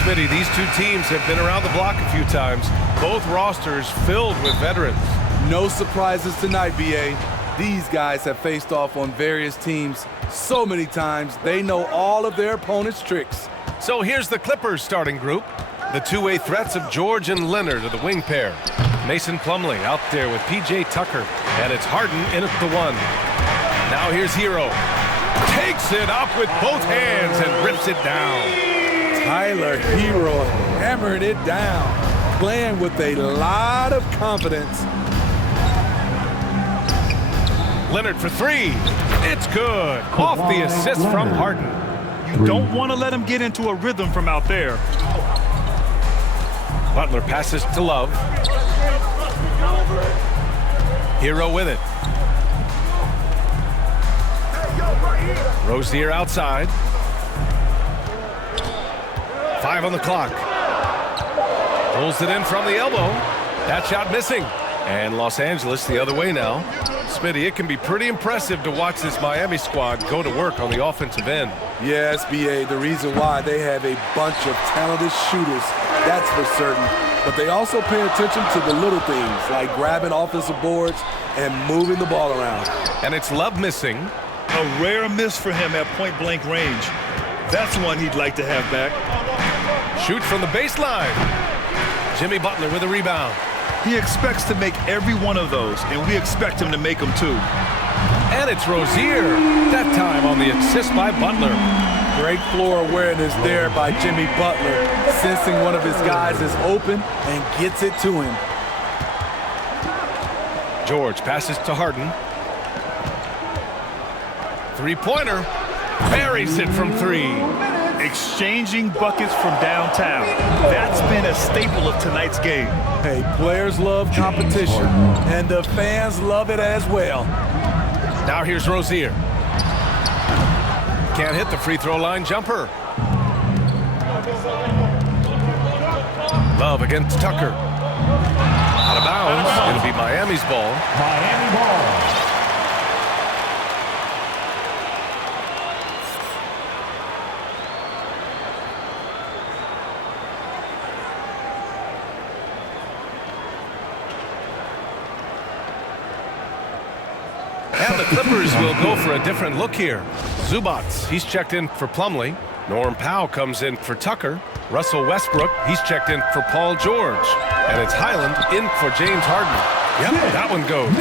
Smitty, these two teams have been around the block a few times. Both rosters filled with veterans. No surprises tonight, BA. These guys have faced off on various teams so many times, they know all of their opponent's tricks. So here's the Clippers starting group. The two-way threats of George and Leonard are the wing pair. Mason Plumlee out there with P.J. Tucker. And it's Harden in at the one. Now here's Hero. Takes it up with both hands and rips it down. Tyler Hero hammered it down, playing with a lot of confidence. Leonard for three. It's good. Off the assist from Harden. You don't want to let him get into a rhythm from out there. Butler passes to Love. Hero with it. Rozier outside. 5 on the clock. Pulls it in from the elbow. That shot missing. And Los Angeles the other way now. Smitty, it can be pretty impressive to watch this Miami squad go to work on the offensive end. Yes, BA, the reason why they have a bunch of talented shooters, that's for certain. But they also pay attention to the little things, like grabbing offensive boards and moving the ball around. And it's Love missing. A rare miss for him at point-blank range. That's one he'd like to have back. Shoots from the baseline. Jimmy Butler with a rebound. He expects to make every one of those, and we expect him to make them too. And it's Rozier, that time on the assist by Butler. Great floor awareness there by Jimmy Butler, sensing one of his guys is open and gets it to him. George passes to Harden. Three-pointer, buries it from three. Exchanging buckets from downtown. That's been a staple of tonight's game. Hey, players love competition, and the fans love it as well. Now here's Rozier. Can't hit the free throw line jumper. Love against Tucker. Out of bounds. It'll be Miami's ball. Miami ball. And the Clippers will go for a different look here. Zubats, he's checked in for Plumlee. Norm Powell comes in for Tucker. Russell Westbrook, he's checked in for Paul George. And it's Highland in for James Harden. Yep, that one goes.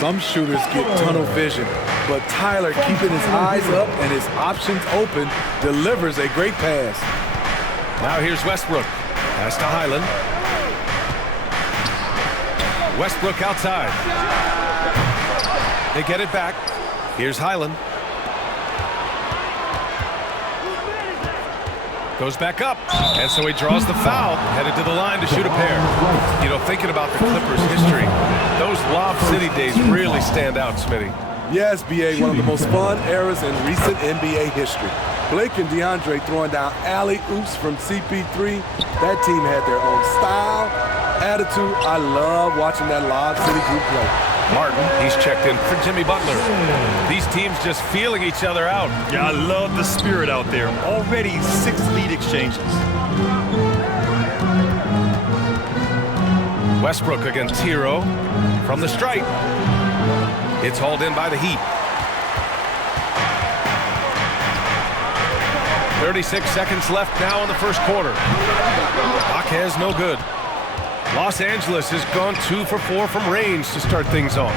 Some shooters get tunnel vision, but Tyler, keeping his eyes up and his options open, delivers a great pass. Now here's Westbrook. Pass to Highland. Westbrook outside. They get it back. Here's Highland. Goes back up. And so he draws the foul. Headed to the line to shoot a pair. You know, thinking about the Clippers' history, those Lob City days really stand out, Smitty. Yes, BA, one of the most fun eras in recent NBA history. Blake and DeAndre throwing down alley-oops from CP3. That team had their own style, attitude. I love watching that Lob City group play. Martin, he's checked in for Jimmy Butler. These teams just feeling each other out. Yeah, I love the spirit out there. Already 6 lead exchanges. Westbrook against Hero from the stripe. It's hauled in by the Heat. 36 seconds left now in the first quarter. Jaquez no good. Los Angeles has gone 2 for 4 from range to start things off.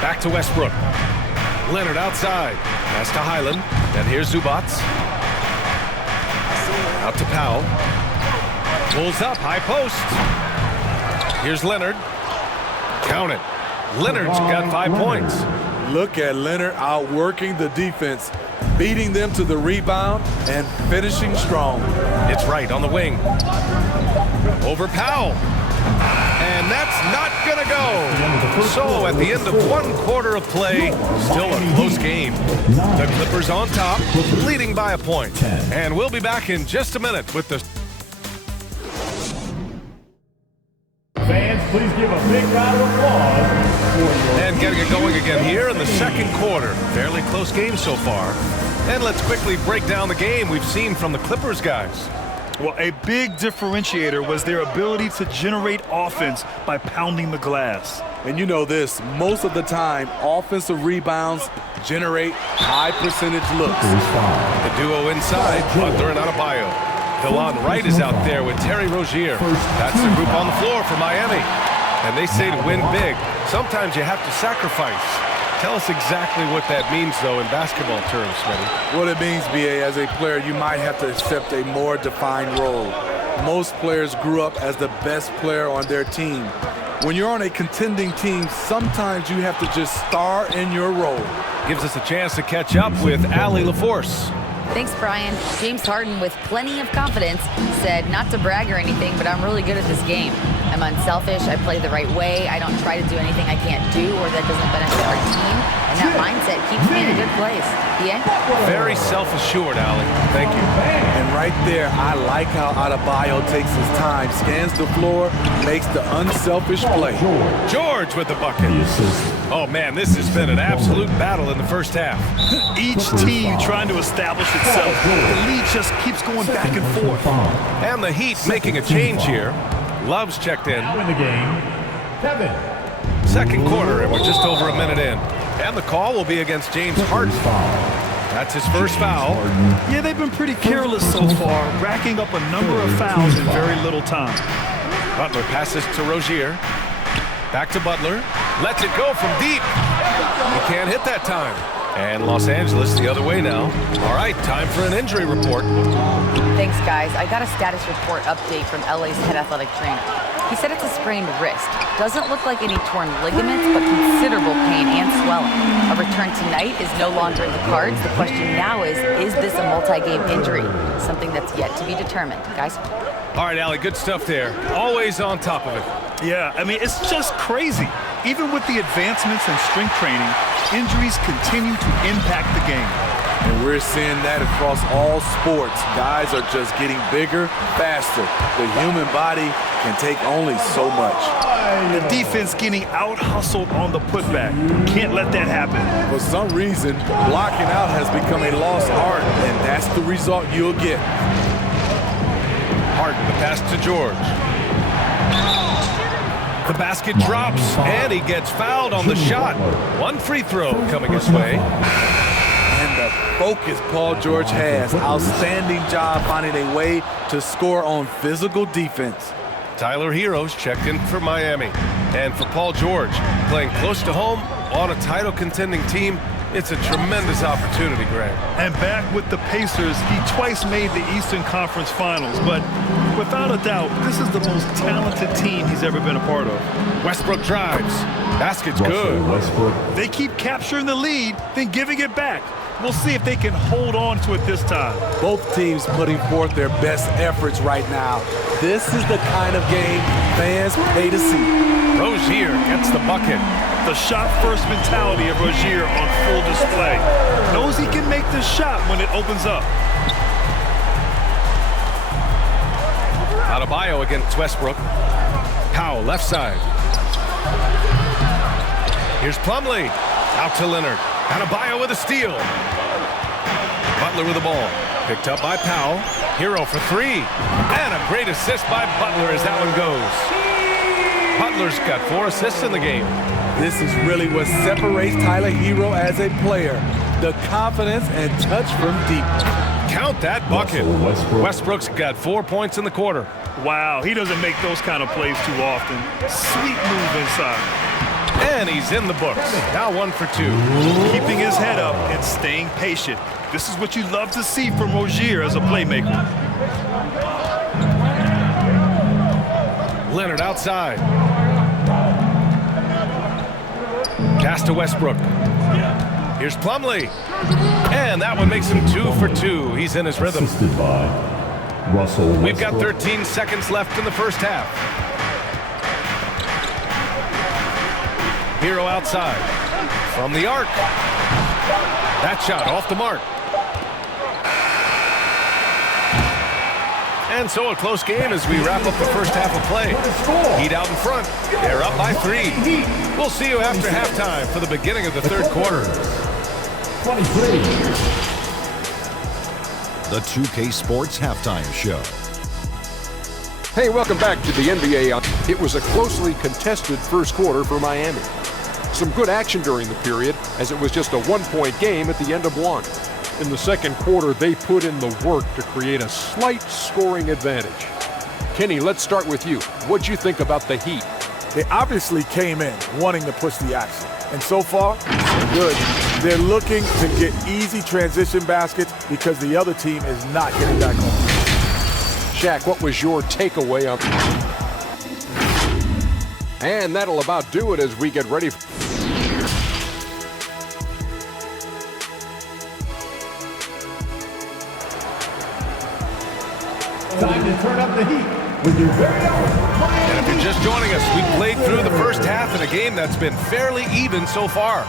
Back to Westbrook. Leonard outside. Pass to Highland. And here's Zubats. Out to Powell. Pulls up, high post. Here's Leonard. Count it. Leonard's got 5 points. Look at Leonard outworking the defense, beating them to the rebound and finishing strong. It's right on the wing. Over Powell. And that's not going to go. So at the end of 1 quarter of play, still a close game. The Clippers on top, leading by a point. And we'll be back in just a minute with the... Fans, please give a big round of applause for your... And getting it going again here in the second quarter. Fairly close game so far. And let's quickly break down the game we've seen from the Clippers guys. Well, a big differentiator was their ability to generate offense by pounding the glass. And you know this, most of the time, offensive rebounds generate high percentage looks. The duo inside, Butler and Adebayo. Delon Wright is out there with Terry Rozier. That's the group on the floor for Miami. And they say to win big, sometimes you have to sacrifice. Tell us exactly what that means, though, in basketball terms, Smitty. What it means, B.A., as a player, you might have to accept a more defined role. Most players grew up as the best player on their team. When you're on a contending team, sometimes you have to just star in your role. Gives us a chance to catch up with Allie LaForce. Thanks, Brian. James Harden, with plenty of confidence, said not to brag or anything, but I'm really good at this game. I'm unselfish, I play the right way, I don't try to do anything I can't do or that doesn't benefit our team, and that mindset keeps me in a good place. Yeah? Very self-assured, Allie. Thank you. And right there, I like how Adebayo takes his time, scans the floor, makes the unselfish play. George with the bucket. Oh, man, this has been an absolute battle in the first half. Each team trying to establish itself. The lead just keeps going back and forth. And the Heat making a change here. Love's checked in. Now in the game, Kevin. Second quarter, and we're just over a minute in. And the call will be against James Harden. That's his first foul. Yeah, they've been pretty careless so far, racking up a number of fouls in very little time. Butler passes to Rozier. Back to Butler. Lets it go from deep. He can't hit that time. And Los Angeles the other way now. All right, time for an injury report. Thanks, guys. I got a status report update from LA's head athletic trainer. He said it's a sprained wrist. Doesn't look like any torn ligaments, but considerable pain and swelling. A return tonight is no longer in the cards. The question now is this a multi-game injury? Something that's yet to be determined. Guys? All right, Allie, good stuff there. Always on top of it. Yeah, I mean, it's just crazy. Even with the advancements in strength training, injuries continue to impact the game. And we're seeing that across all sports. Guys are just getting bigger, faster. The human body can take only so much. The defense getting out-hustled on the putback. Can't let that happen. For some reason, blocking out has become a lost art, and that's the result you'll get. Harden, the pass to George. The basket drops, and he gets fouled on the shot. One free throw coming his way. And the focus Paul George has. Outstanding job finding a way to score on physical defense. Tyler Hero's checked in for Miami. And for Paul George, playing close to home on a title contending team, it's a tremendous opportunity, Greg. And back with the Pacers, he twice made the Eastern Conference Finals, but without a doubt, this is the most talented team he's ever been a part of. Westbrook drives. Basket's good. They keep capturing the lead, then giving it back. We'll see if they can hold on to it this time. Both teams putting forth their best efforts right now. This is the kind of game fans pay to see. Rozier gets the bucket. The shot-first mentality of Rozier on full display. Knows he can make the shot when it opens up. Adebayo against Westbrook. Powell, left side. Here's Plumlee. Out to Leonard. Adebayo with a steal. Butler with the ball. Picked up by Powell. Hero for three. And a great assist by Butler as that one goes. Butler's got 4 assists in the game. This is really what separates Tyler Hero as a player. The confidence and touch from deep. Count that bucket. Westbrook's got 4 points in the quarter. Wow, he doesn't make those kind of plays too often. Sweet move inside. And he's in the books. Now 1 for 2. Keeping his head up and staying patient. This is what you love to see from Rozier as a playmaker. Leonard outside. Pass to Westbrook. Here's Plumlee. And that one makes him 2 for 2. He's in his rhythm. We've got 13 seconds left in the first half. Hero outside. From the arc. That shot off the mark. And so a close game as we wrap up the first half of play. Heat out in front. They're up by 3. We'll see you after halftime for the beginning of the third quarter. 23. the 2K Sports Halftime Show. Hey, welcome back to the NBA. It was a closely contested first quarter for Miami. Some good action during the period, as it was just a one-point game at the end of one. In the second quarter, they put in the work to create a slight scoring advantage. Kenny, let's start with you. What'd you think about the Heat? They obviously came in wanting to push the action. And so far, good. They're looking to get easy transition baskets because the other team is not getting back home. Shaq, what was your takeaway on? And that'll about do it as we get ready. Time to turn up the heat with your very own. And if you're just joining us, we played through the first half in a game that's been fairly even so far.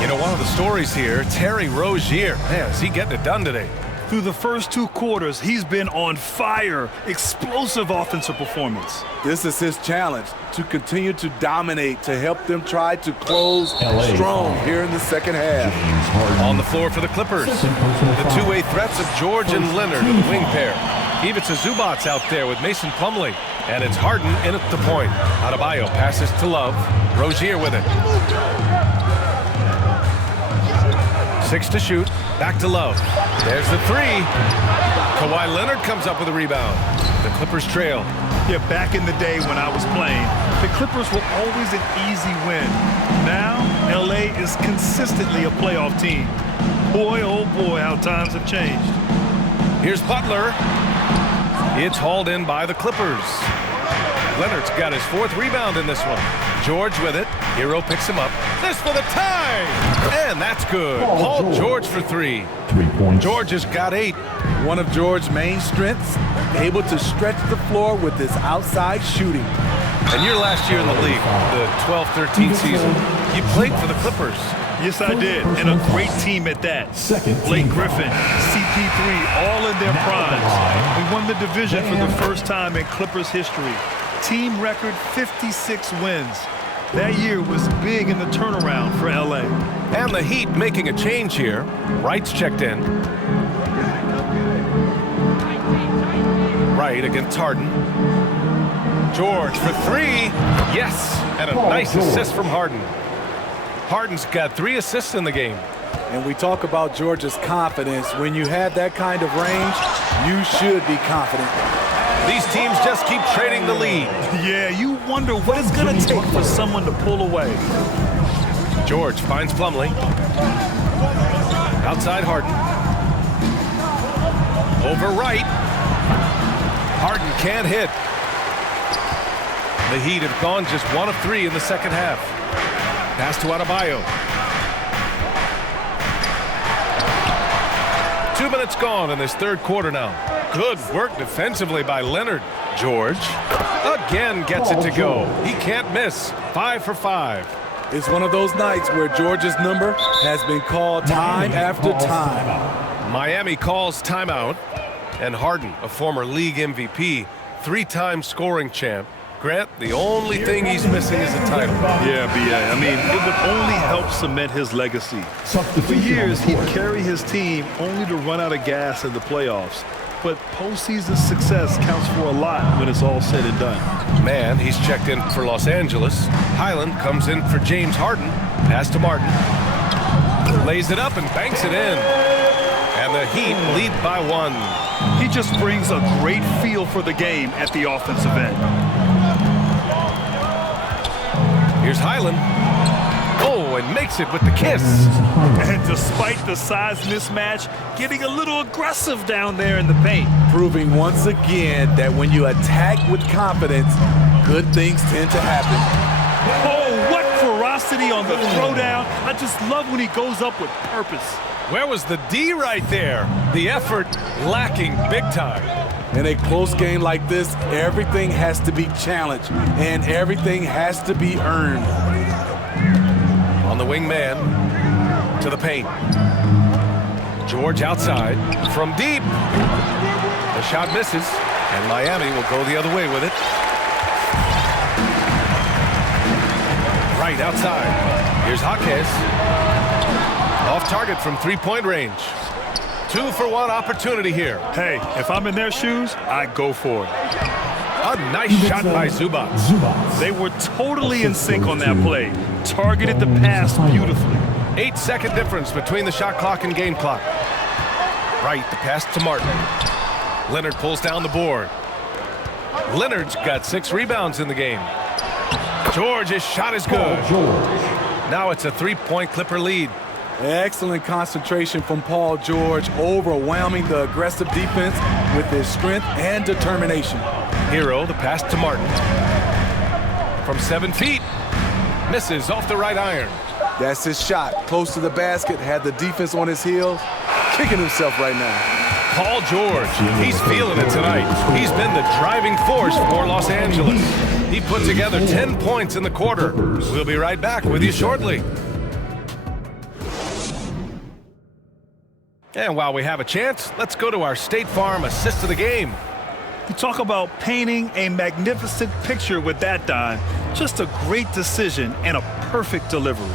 You know, one of the stories here, Terry Rozier. Man, is he getting it done today? Through the first two quarters, he's been on fire. Explosive offensive performance. This is his challenge, to continue to dominate, to help them try to close strong here in the second half. On the floor for the Clippers, the two-way threats of George and Leonard, the wing pair. Ivica Zubac's out there with Mason Plumlee. And it's Harden in at the point. Adebayo passes to Love. Rozier with it. 6 to shoot. Back to Love. There's the three. Kawhi Leonard comes up with a rebound. The Clippers trail. Yeah, back in the day when I was playing, the Clippers were always an easy win. Now, LA is consistently a playoff team. Boy, oh boy, how times have changed. Here's Butler. It's hauled in by the Clippers. Leonard's got his 4th rebound in this one. George with it. Hero picks him up. This for the tie! And that's good. Paul George for 3. 3 points. George has got 8. One of George's main strengths, able to stretch the floor with his outside shooting. And your last year in the league, the 12-13 season, you played for the Clippers. Yes, I did, and a great team at that. Blake Griffin, CP3, all in their primes. We won the division for the first time in Clippers history. Team record 56 wins. That year was big in the turnaround for LA. And the Heat making a change here. Wright's checked in. Wright against Harden. George for 3. Yes, and a nice assist from Harden. Harden's got 3 assists in the game. And we talk about George's confidence. When you have that kind of range, you should be confident. These teams just keep trading the lead. Yeah, you wonder what it's going to take for someone to pull away. George finds Plumlee. Outside Harden. Over Wright. Harden can't hit. The Heat have gone just 1 of 3 in the second half. Pass to Adebayo. 2 minutes gone in this third quarter now. Good work defensively by Leonard. George again gets it to go. He can't miss. 5 for 5. It's one of those nights where George's number has been called time after time. Miami calls timeout. And Harden, a former league MVP, 3-time scoring champ. Grant, the only thing he's missing is a title. Yeah, B.A. I mean, it would only help cement his legacy. For years, he'd carry his team only to run out of gas in the playoffs. But postseason success counts for a lot when it's all said and done. Man, he's checked in for Los Angeles. Highland comes in for James Harden. Pass to Martin. Lays it up and banks it in. And the Heat lead by 1. He just brings a great feel for the game at the offensive end. Here's Highland. Oh, and makes it with the kiss. And despite the size mismatch, getting a little aggressive down there in the paint. Proving once again that when you attack with confidence, good things tend to happen. Oh, what ferocity on the throwdown. I just love when he goes up with purpose. Where was the D right there? The effort lacking big time. In a close game like this, everything has to be challenged and everything has to be earned. On the wing man to the paint. George outside from deep. The shot misses, and Miami will go the other way with it. Right outside. Here's Jaquez. Off target from 3-point range. 2-for-1 opportunity here. Hey, if I'm in their shoes, I'd go for it. A nice shot by Zubac. They were totally in sync on that play. Targeted the pass beautifully. 8-second difference between the shot clock and game clock. Right, the pass to Martin. Leonard pulls down the board. Leonard's got 6 rebounds in the game. George's shot is good. Now it's a 3-point Clipper lead. Excellent concentration from Paul George, overwhelming the aggressive defense with his strength and determination. Hero, the pass to Martin. From 7 feet. Misses off the right iron. That's his shot. Close to the basket, had the defense on his heels. Kicking himself right now. Paul George, he's feeling it tonight. He's been the driving force for Los Angeles. He put together 10 points in the quarter. We'll be right back with you shortly. And while we have a chance, let's go to our State Farm assist of the game. You talk about painting a magnificent picture with that dime. Just a great decision and a perfect delivery.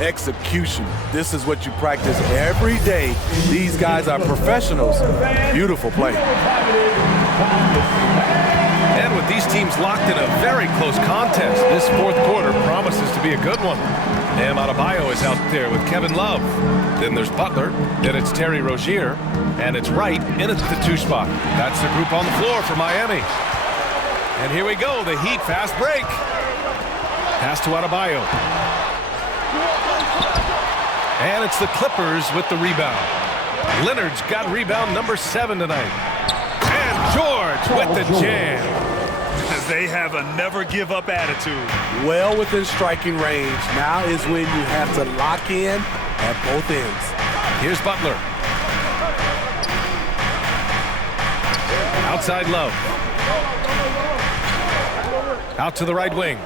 Execution. This is what you practice every day. These guys are professionals. Beautiful play. And with these teams locked in a very close contest, this fourth quarter promises to be a good one. Bam Adebayo is out there with Kevin Love. Then there's Butler. Then it's Terry Rozier. And it's Wright in at the 2 spot. That's the group on the floor for Miami. And here we go, the Heat fast break. Pass to Adebayo. And it's the Clippers with the rebound. Leonard's got rebound number 7 tonight. And George with the jam. They have a never-give-up attitude. Well within striking range. Now is when you have to lock in at both ends. Here's Butler. Outside Love. Out to the right wing.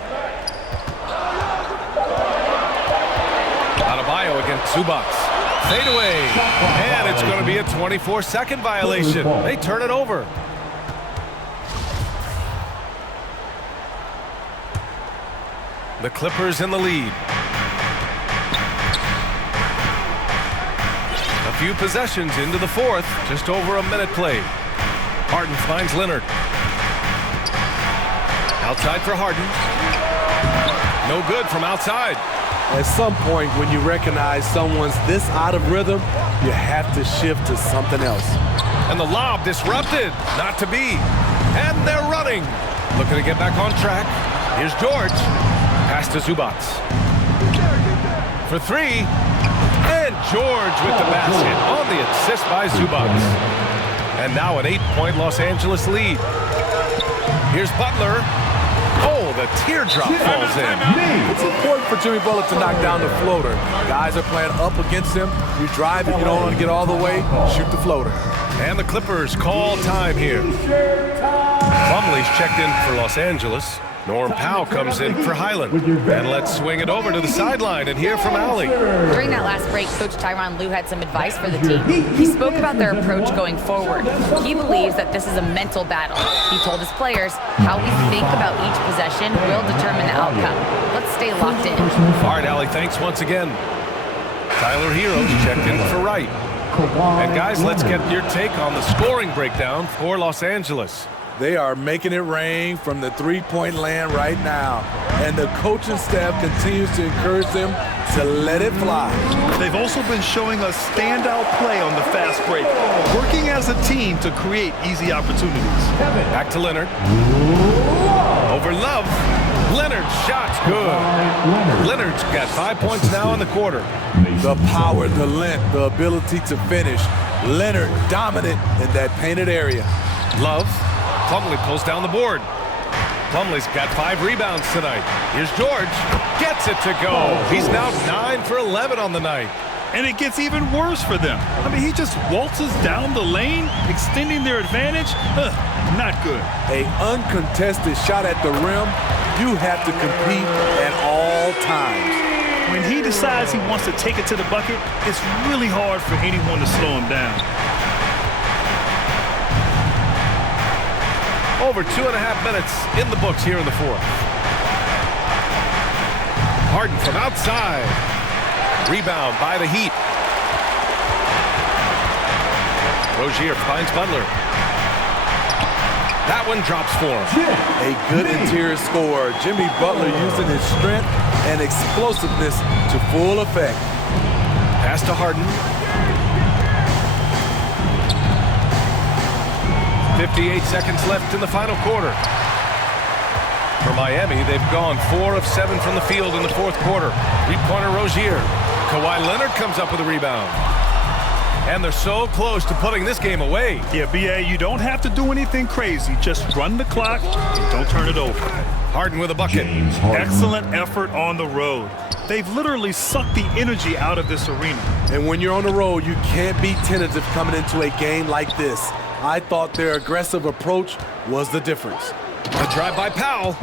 Adebayo against Zubac. Fade away. And it's going to be a 24-second violation. They turn it over. The Clippers in the lead. A few possessions into the fourth. Just over a minute played. Harden finds Leonard. Outside for Harden. No good from outside. At some point, when you recognize someone's this out of rhythm, you have to shift to something else. And the lob disrupted. Not to be. And they're running. Looking to get back on track. Here's George. Pass to Zubac. For 3. And George with the basket on the assist by Zubac. And now an 8-point Los Angeles lead. Here's Butler. Oh, the teardrop falls in. It's important for Jimmy Butler to knock down the floater. Guys are playing up against him. You drive it, you don't want to get all the way, shoot the floater. And the Clippers call time here. Plumlee's checked in for Los Angeles. Norm Powell comes in for Highland. And let's swing it over to the sideline and hear from Allie. During that last break, Coach Tyronn Lue had some advice for the team. He spoke about their approach going forward. He believes that this is a mental battle. He told his players, how we think about each possession will determine the outcome. Let's stay locked in. All right, Allie, thanks once again. Tyler Hero's checked in for Wright. And guys, let's get your take on the scoring breakdown for Los Angeles. They are making it rain from the three-point land right now. And the coaching staff continues to encourage them to let it fly. They've also been showing us standout play on the fast break, working as a team to create easy opportunities. Back to Leonard. Over Love. Leonard's shot's good. Leonard's got 5 points now in the quarter. The power, the length, the ability to finish. Leonard dominant in that painted area. Love. Plumlee pulls down the board. Plumlee's got 5 rebounds tonight. Here's George. Gets it to go. He's now 9 for 11 on the night. And it gets even worse for them. I mean, he just waltzes down the lane, extending their advantage. Not good. An uncontested shot at the rim. You have to compete at all times. When he decides he wants to take it to the bucket, it's really hard for anyone to slow him down. Over 2.5 minutes in the books here in the fourth. Harden from outside. Rebound by the Heat. Rozier finds Butler. That one drops for him. A good interior scorer. Jimmy Butler using his strength and explosiveness to full effect. Pass to Harden. 58 seconds left in the final quarter. For Miami, they've gone 4 of 7 from the field in the fourth quarter. Three-pointer Rozier. Kawhi Leonard comes up with a rebound. And they're so close to putting this game away. Yeah, B.A., you don't have to do anything crazy. Just run the clock and don't turn it over. Harden with a bucket. Excellent effort on the road. They've literally sucked the energy out of this arena. And when you're on the road, you can't be tentative coming into a game like this. I thought their aggressive approach was the difference. A drive by Powell.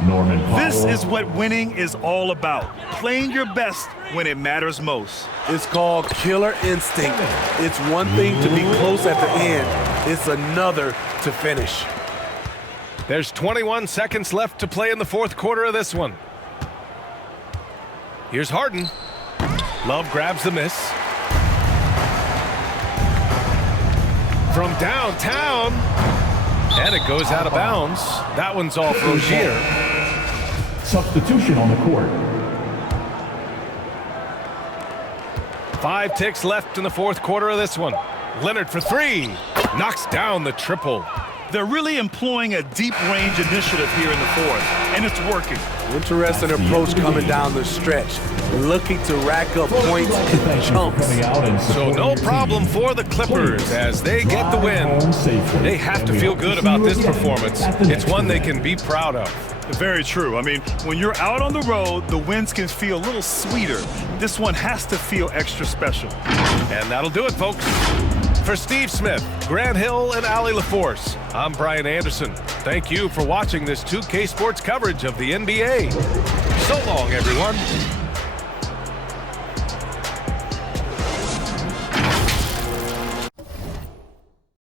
This is what winning is all about. Playing your best when it matters most. It's called killer instinct. It's one thing to be close at the end. It's another to finish. There's 21 seconds left to play in the fourth quarter of this one. Here's Harden. Love grabs the miss. From downtown. And it goes out of bounds. That one's off Rozier. Substitution on the court. 5 ticks left in the fourth quarter of this one. Leonard for 3. Knocks down the triple. They're really employing a deep range initiative here in the fourth, and it's working. Interesting approach coming down the stretch. Looking to rack up points in chunks. So no problem for the Clippers as they get the win. They have to feel good about this performance. It's one they can be proud of. Very true. I mean, when you're out on the road, the wins can feel a little sweeter. This one has to feel extra special. And that'll do it, folks. For Steve Smith, Grant Hill, and Allie LaForce, I'm Brian Anderson. Thank you for watching this 2K Sports coverage of the NBA. So long, everyone.